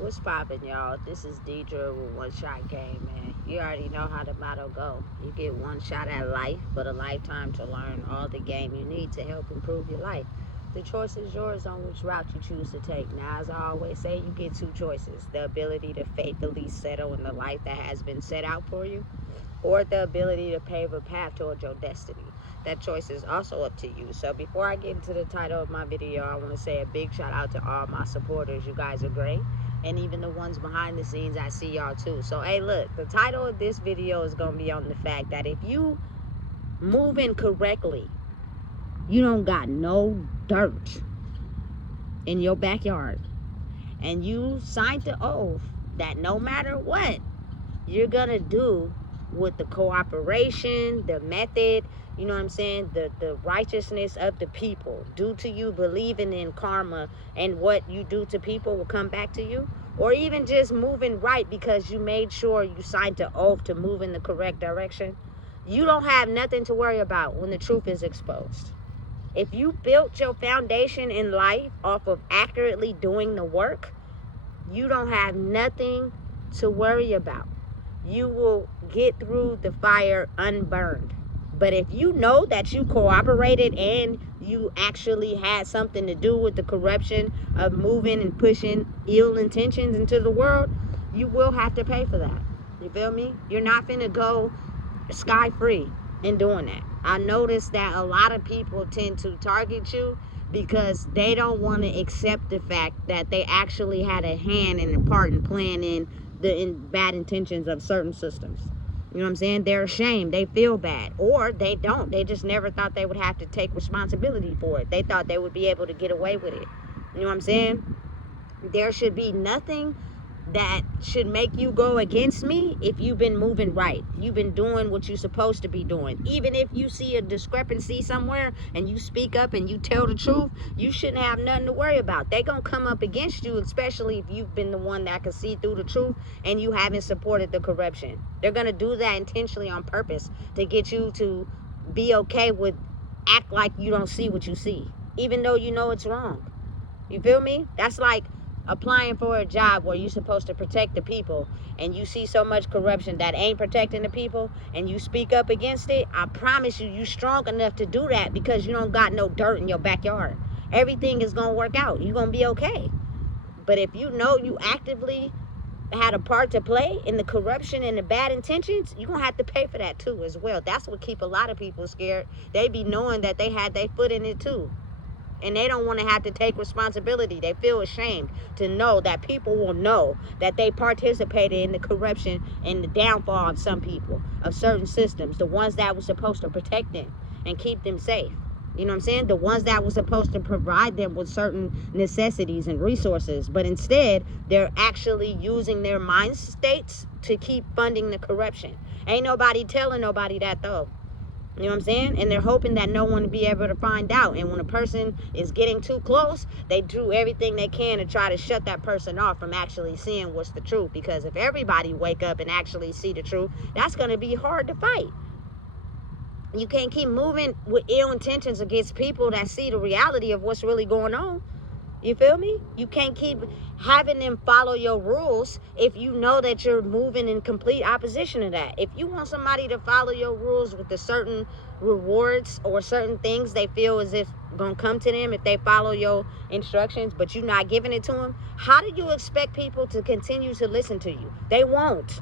What's poppin', y'all? This is Deidre with One Shot Game, man. You already know how the motto go. You get one shot at life, but a lifetime to learn all the game you need to help improve your life. The choice is yours on which route you choose to take. Now, as I always say, you get two choices. The ability to faithfully settle in the life that has been set out for you, or the ability to pave a path towards your destiny. That choice is also up to you. So before I get into the title of my video, I want to say a big shout out to all my supporters. You guys are great. And even the ones behind the scenes, I see y'all too. So hey, look, the title of this video is going to be on the fact that if you moving correctly, you don't got no dirt in your backyard, and you signed the oath that no matter what, you're going to do with the cooperation, the method, you know what I'm saying, the righteousness of the people, due to you believing in karma, and what you do to people will come back to you, or even just moving right because you made sure you signed the oath to move in the correct direction, you don't have nothing to worry about when the truth is exposed. If you built your foundation in life off of accurately doing the work, you don't have nothing to worry about. You will get through the fire unburned. But if you know that you cooperated and you actually had something to do with the corruption of moving and pushing ill intentions into the world, you will have to pay for that. You feel me? You're not finna go sky free in doing that. I noticed that a lot of people tend to target you because they don't want to accept the fact that they actually had a hand and a part in planning the bad intentions of certain systems. You know what I'm saying? They're ashamed. They feel bad. Or they don't. They just never thought they would have to take responsibility for it. They thought they would be able to get away with it. You know what I'm saying? There should be nothing that should make you go against me if you've been moving right. You've been doing what you're supposed to be doing. Even if you see a discrepancy somewhere and you speak up and you tell the truth, you shouldn't have nothing to worry about. They're going to come up against you, especially if you've been the one that can see through the truth and you haven't supported the corruption. They're going to do that intentionally on purpose to get you to be okay with act like you don't see what you see, even though you know it's wrong. You feel me? That's like applying for a job where you're supposed to protect the people and you see so much corruption that ain't protecting the people and you speak up against it. I promise you, strong enough to do that because you don't got no dirt in your backyard. Everything is going to work out. You're going to be okay. But if you know you actively had a part to play in the corruption and the bad intentions, you're going to have to pay for that too as well. That's what keep a lot of people scared. They be knowing that they had their foot in it too. And they don't want to have to take responsibility. They feel ashamed to know that people will know that they participated in the corruption and the downfall of some people, of certain systems, the ones that were supposed to protect them and keep them safe. You know what I'm saying? The ones that were supposed to provide them with certain necessities and resources. But instead, they're actually using their mind states to keep funding the corruption. Ain't nobody telling nobody that though. You know what I'm saying? And they're hoping that no one will be able to find out. And when a person is getting too close, they do everything they can to try to shut that person off from actually seeing what's the truth. Because if everybody wake up and actually see the truth, that's going to be hard to fight. You can't keep moving with ill intentions against people that see the reality of what's really going on. You feel me? You can't keep having them follow your rules if you know that you're moving in complete opposition to that. If you want somebody to follow your rules with the certain rewards or certain things they feel as if gonna come to them if they follow your instructions, but you're not giving it to them, how do you expect people to continue to listen to you? They won't.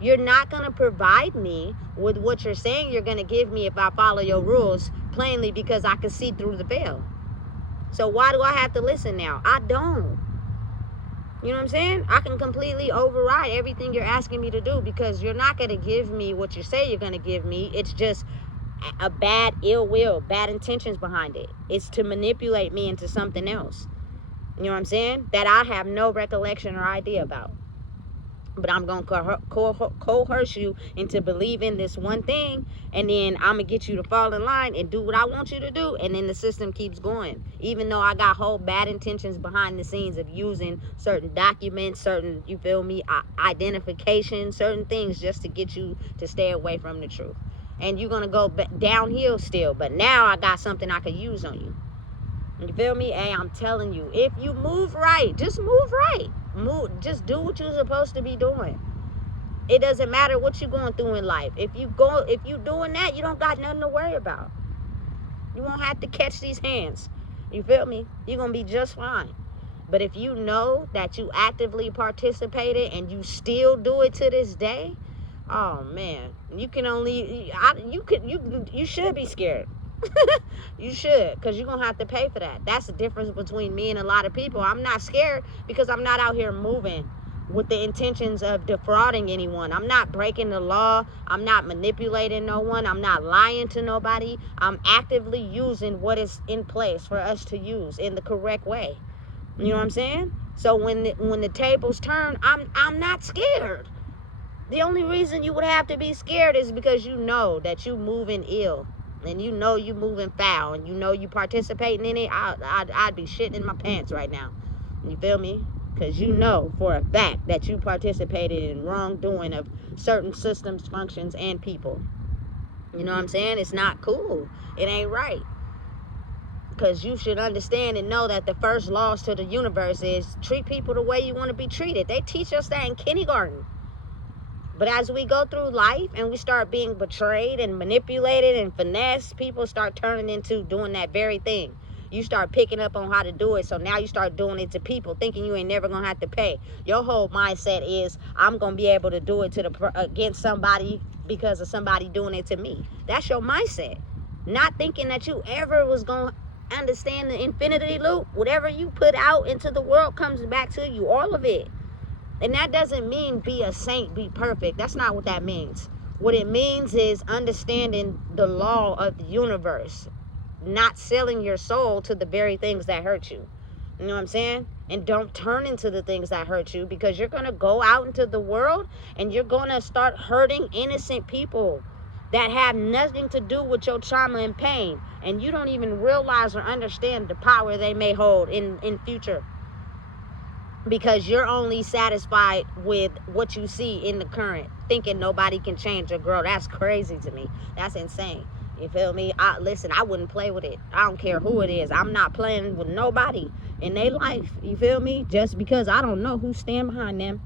You're not going to provide me with what you're saying you're going to give me if I follow your rules plainly because I can see through the veil. So why do I have to listen now? I don't. You know what I'm saying? I can completely override everything you're asking me to do because you're not going to give me what you say you're going to give me. It's just a bad ill will, bad intentions behind it. It's to manipulate me into something else. You know what I'm saying? That I have no recollection or idea about. But I'm going to coerce you into believing this one thing, and then I'm going to get you to fall in line and do what I want you to do, and then the system keeps going. Even though I got whole bad intentions behind the scenes of using certain documents, certain, you feel me, identification, certain things just to get you to stay away from the truth. And you're going to go downhill still, but now I got something I could use on you. You You feel me? Hey, I'm telling you, if you move right, just move right. Just do what you're supposed to be doing. It doesn't matter what you're going through in life. If you doing that, you don't got nothing to worry about. You won't have to catch these hands. You feel me? You're going to be just fine. But if you know that you actively participated and you still do it to this day, oh man, you should be scared. You should, because you're going to have to pay for that. That's the difference between me and a lot of people. I'm not scared because I'm not out here moving with the intentions of defrauding anyone. I'm not breaking the law. I'm not manipulating no one. I'm not lying to nobody. I'm actively using what is in place for us to use in the correct way. You know what I'm saying? So when the tables turn, I'm not scared. The only reason you would have to be scared is because you know that you moving ill, and you know you moving foul, and you know you participating in it. I'd be shitting in my pants right now. You feel me? Because you know for a fact that you participated in wrongdoing of certain systems, functions, and people. You know what I'm saying? It's not cool. It ain't right. Because you should understand and know that the first laws to the universe is treat people the way you want to be treated. They teach us that in kindergarten. But as we go through life and we start being betrayed and manipulated and finessed, people start turning into doing that very thing. You start picking up on how to do it. So now you start doing it to people, thinking you ain't never going to have to pay. Your whole mindset is, I'm going to be able to do it against somebody because of somebody doing it to me. That's your mindset. Not thinking that you ever was going to understand the infinity loop. Whatever you put out into the world comes back to you, all of it. And that doesn't mean be a saint, be perfect. That's not what that means. What it means is understanding the law of the universe, not selling your soul to the very things that hurt you. You know what I'm saying? And don't turn into the things that hurt you, because you're going to go out into the world and you're going to start hurting innocent people that have nothing to do with your trauma and pain. And you don't even realize or understand the power they may hold in future. Because you're only satisfied with what you see in the current, thinking nobody can change or grow. That's crazy to me. That's insane. You feel me? Listen, I wouldn't play with it. I don't care who it is. I'm not playing with nobody in their life. You feel me? Just because I don't know who's standing behind them.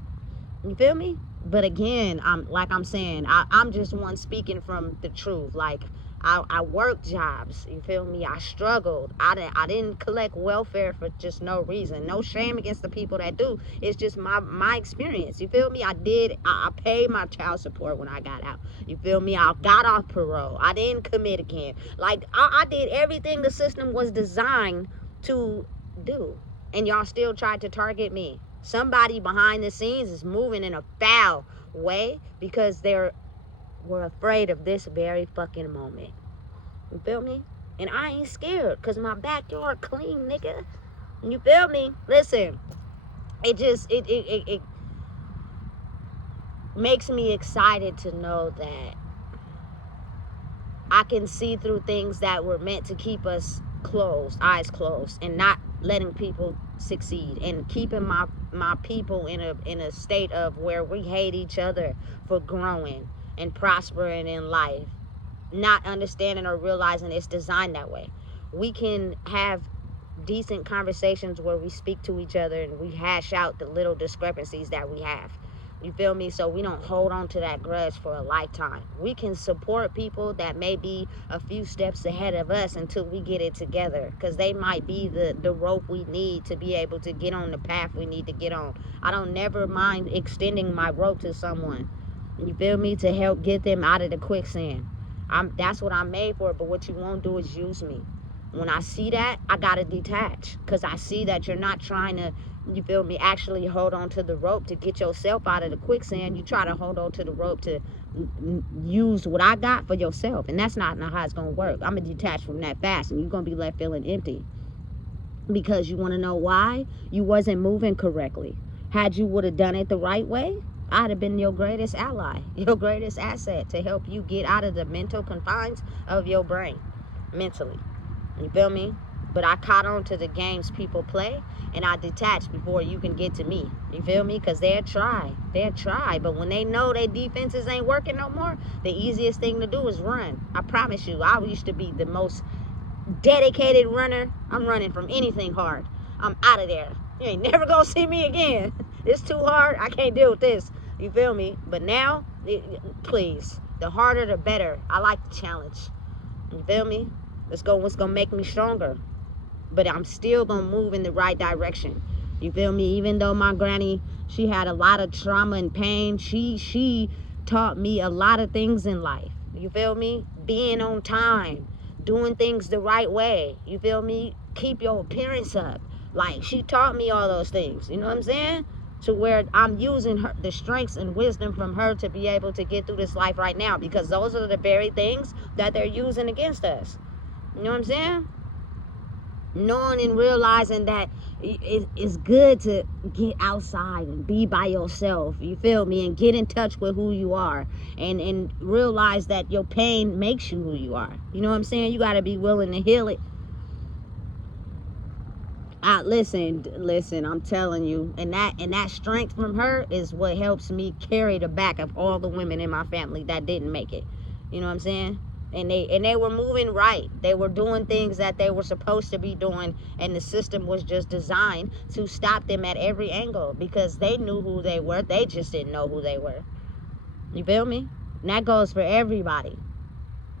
You feel me? But again, I'm saying, I'm just one speaking from the truth. Like, I worked jobs, you feel me? I struggled. I didn't collect welfare for just no reason. No shame against the people that do. It's just my experience, you feel me? I paid my child support when I got out. You feel me? I got off parole. I didn't commit again. Like, I did everything the system was designed to do. And y'all still tried to target me. Somebody behind the scenes is moving in a foul way because we're afraid of this very fucking moment. You feel me? And I ain't scared because my backyard clean, nigga. You feel me? Listen, it makes me excited to know that I can see through things that were meant to keep us closed, eyes closed, and not letting people succeed, and keeping my people in a state of where we hate each other for growing and prospering in life, not understanding or realizing it's designed that way. We can have decent conversations where we speak to each other and we hash out the little discrepancies that we have. You feel me? So we don't hold on to that grudge for a lifetime. We can support people that may be a few steps ahead of us until we get it together, because they might be the rope we need to be able to get on the path we need to get on. I don't never mind extending my rope to someone, you feel me, to help get them out of the quicksand. That's what I'm made for. But what you won't do is use me. When I see that, I gotta detach, because I see that you're not trying to, you feel me, actually hold on to the rope to get yourself out of the quicksand. You try to hold on to the rope to use what I got for yourself, and that's not how it's gonna work. I'm gonna detach from that fast, and you're gonna be left feeling empty. Because you want to know why? You wasn't moving correctly. Had you would have done it the right way, I'd have been your greatest ally, your greatest asset to help you get out of the mental confines of your brain, mentally. You feel me? But I caught on to the games people play, and I detached before you can get to me. You feel me? Because they'll try. But when they know their defenses ain't working no more, the easiest thing to do is run. I promise you, I used to be the most dedicated runner. I'm running from anything hard. I'm out of there. You ain't never gonna see me again. It's too hard. I can't deal with this. You feel me? But now, please, the harder the better. I like the challenge. You feel me? Let's go. What's gonna make me stronger? But I'm still gonna move in the right direction. You feel me? Even though my granny, she had a lot of trauma and pain, she taught me a lot of things in life. You feel me? Being on time, doing things the right way. You feel me? Keep your appearance up. Like, she taught me all those things. You know what I'm saying? To where I'm using the strengths and wisdom from her to be able to get through this life right now, because those are the very things that they're using against us. You know what I'm saying? Knowing and realizing that it's good to get outside and be by yourself, you feel me, and get in touch with who you are, and realize that your pain makes you who you are. You know what I'm saying? You got to be willing to heal it. Listen, I'm telling you, and that strength from her is what helps me carry the back of all the women in my family that didn't make it. You know what I'm saying? And they were moving right. They were doing things that they were supposed to be doing, and the system was just designed to stop them at every angle, because they knew who they were. They just didn't know who they were. You feel me? And that goes for everybody.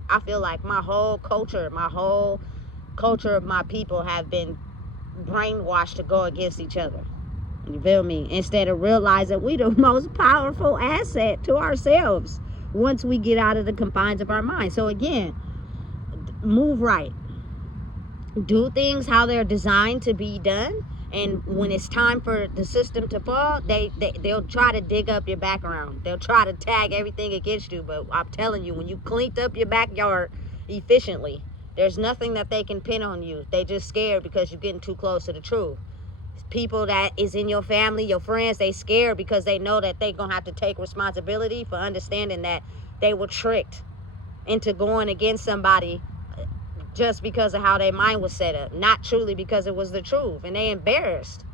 I feel like my whole culture of my people have been brainwashed to go against each other. You feel me? Instead of realizing we the most powerful asset to ourselves once we get out of the confines of our mind. So again, move right. Do things how they're designed to be done. And when it's time for the system to fall, they'll try to dig up your background. They'll try to tag everything against you. But I'm telling you, when you cleaned up your backyard efficiently, there's nothing that they can pin on you. They just scared because you're getting too close to the truth. People that is in your family, your friends, they scared because they know that they're going to have to take responsibility for understanding that they were tricked into going against somebody just because of how their mind was set up, not truly because it was the truth. And they embarrassed.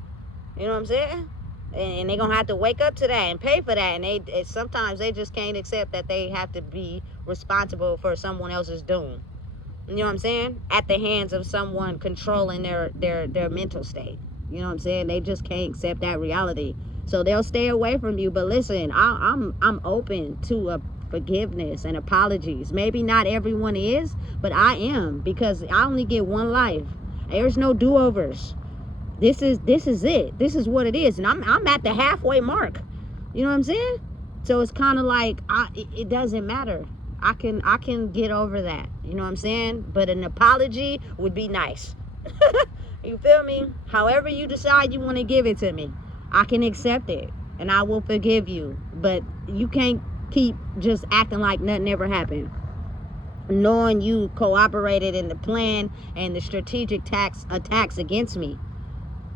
You know what I'm saying? And they're going to have to wake up to that and pay for that. And sometimes they just can't accept that they have to be responsible for someone else's doom. You know what I'm saying? At the hands of someone controlling their mental state. You know what I'm saying? They just can't accept that reality. So they'll stay away from you. But listen, I'm open to forgiveness and apologies. Maybe not everyone is, but I am, because I only get one life. There's no do-overs. This is it. This is what it is. And I'm at the halfway mark. You know what I'm saying? So it's kind of like it doesn't matter. I can get over that. You know what I'm saying? But an apology would be nice. You feel me? However you decide you want to give it to me, I can accept it and I will forgive you. But you can't keep just acting like nothing ever happened, knowing you cooperated in the plan and the strategic attacks against me.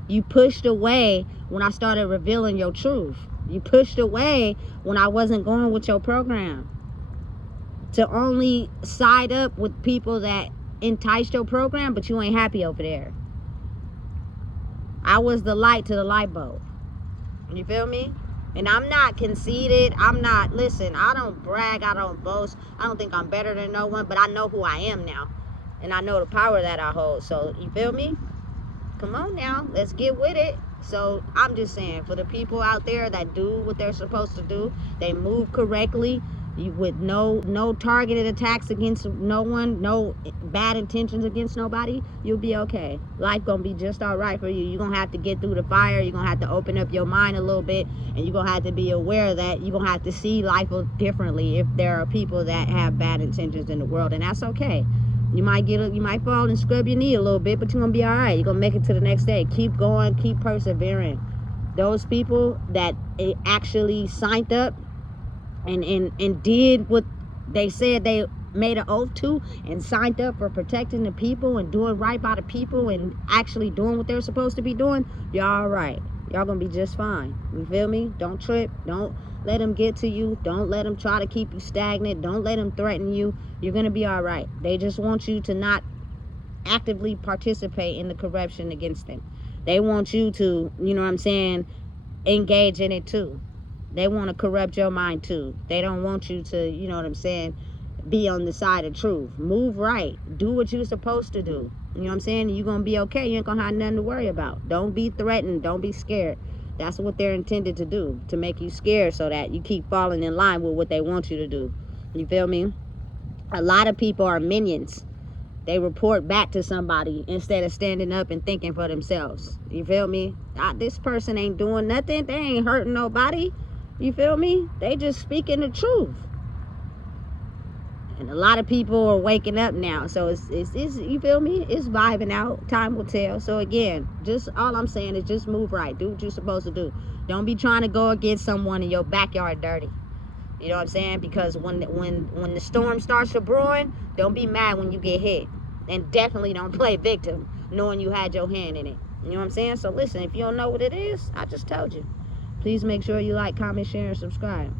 You pushed away when I started revealing your truth. You pushed away when I wasn't going with your program, to only side up with people that enticed your program, but you ain't happy over there. I was the light to the light bulb. You feel me? And I'm not conceited. Listen, I don't brag. I don't boast. I don't think I'm better than no one, but I know who I am now. And I know the power that I hold. So, you feel me? Come on now. Let's get with it. So, I'm just saying, for the people out there that do what they're supposed to do, they move correctly, with no targeted attacks against no one, no bad intentions against nobody, you'll be okay. Life gonna be just all right for you. You're gonna have to get through the fire. You're gonna have to open up your mind a little bit, and you're gonna have to be aware that you're gonna have to see life differently if there are people that have bad intentions in the world, and that's okay. You might fall and scrub your knee a little bit, but you're gonna be all right. You're gonna make it to the next day. Keep going, keep persevering. Those people that actually signed up and did what they said they made an oath to, and signed up for protecting the people and doing right by the people and actually doing what they're supposed to be doing, y'all all right. Y'all gonna be just fine. You feel me? Don't trip. Don't let them get to you. Don't let them try to keep you stagnant. Don't let them threaten you. You're gonna be all right. They just want you to not actively participate in the corruption against them. They want you to, you know what I'm saying, engage in it too. They want to corrupt your mind too. They don't want you to, you know what I'm saying, be on the side of truth. Move right. Do what you're supposed to do. You know what I'm saying? You're going to be okay. You ain't going to have nothing to worry about. Don't be threatened. Don't be scared. That's what they're intended to do, to make you scared so that you keep falling in line with what they want you to do. You feel me? A lot of people are minions. They report back to somebody instead of standing up and thinking for themselves. You feel me? This person ain't doing nothing. They ain't hurting nobody. You feel me? They just speaking the truth. And a lot of people are waking up now. So it's you feel me? It's vibing out. Time will tell. So again, just all I'm saying is just move right. Do what you're supposed to do. Don't be trying to go against someone in your backyard dirty. You know what I'm saying? Because when the storm starts to brewing, don't be mad when you get hit. And definitely don't play victim knowing you had your hand in it. You know what I'm saying? So listen, if you don't know what it is, I just told you. Please make sure you like, comment, share, and subscribe.